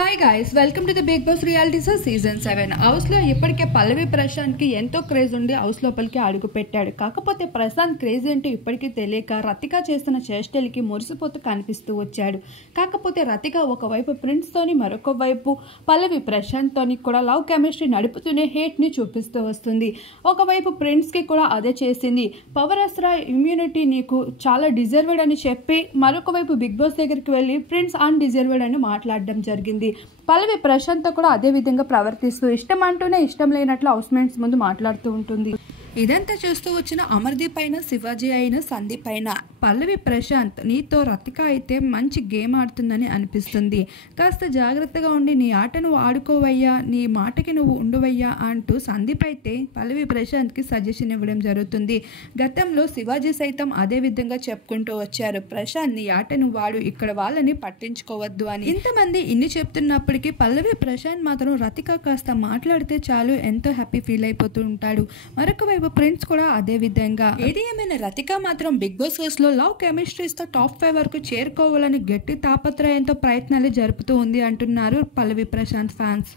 Hi guys, welcome to the Bigg Boss reality show season 7. హౌస్లో ఇప్పటికే పల్లవి ప్రశాంత్కి ఎంతో craze ఉండి హౌస్ లోపలికి అడుగు పెట్టాడు. కాకపోతే ప్రశాంత్ క్రేజ్ ఏంటో ఇప్పటికీ తెలియక రతిక చేస్తున్న చేష్టలకి మురిసిపోతూ కనిపిస్తూ వచ్చాడు. కాకపోతే రతిక ఒకవైపు ప్రిన్స్తోని, మరొక వైపు పల్లవి ప్రశాంత్తోని కూడా లవ్ కెమిస్ట్రీ నడుపుతూనే హేట్ని చూపిస్తూ వస్తుంది. ఒకవైపు ప్రిన్స్కి కూడా అదే చేసింది. పవర్ అస్త్రా ఇమ్యూనిటీ నీకు చాలా డిజర్వ్డ్ అని చెప్పి మరొక వైపు బిగ్ బాస్ దగ్గరికి వెళ్ళి ప్రిన్స్ అన్డిజర్వ్డ్ అని మాట్లాడడం జరిగింది. పల్లవి ప్రశాంత్ కూడా అదే విధంగా ప్రవర్తిస్తూ ఇష్టం అంటూనే ఇష్టం లేనట్లు హౌస్ మేట్స్ ముందు మాట్లాడుతూ ఉంటుంది. ఇదంతా చూస్తూ వచ్చిన అమర్దీప్ అయిన, శివాజీ అయిన, సందీప్ అయిన పల్లవి ప్రశాంత్ నీతో రతిక అయితే మంచి గేమ్ ఆడుతుందని అనిపిస్తుంది, కాస్త జాగ్రత్తగా ఉండి నీ ఆట నువ్వు ఆడుకోవయ్యా, నీ మాటకి నువ్వు ఉండవయ్యా అంటూ సందీప్ అయితే పల్లవి ప్రశాంత్కి సజెషన్ ఇవ్వడం జరుగుతుంది. గతంలో శివాజీ సైతం అదే విధంగా చెప్పుకుంటూ వచ్చారు, ప్రశాంత్ నీ ఆట నువ్వు వాడు, ఇక్కడ వాళ్ళని పట్టించుకోవద్దు అని. ఇంతమంది ఇన్ని చెప్తున్నప్పటికీ పల్లవి ప్రశాంత్ మాత్రం రతిక కాస్త మాట్లాడితే చాలు ఎంతో హ్యాపీ ఫీల్ అయిపోతూ ఉంటాడు. మరొక వైపు ప్రిన్స్ కూడా అదే విధంగా. ఏది ఏమైనా రతిక మాత్రం బిగ్ బాస్ హౌస్ లో లవ్ కెమిస్ట్రీస్ తో టాప్ 5 వరకు చేరుకోవాలని గట్టి తాపత్రయంతో ప్రయత్నాలు జరుపుతూ ఉంది అంటున్నారు పల్లవి ప్రశాంత్ ఫ్యాన్స్.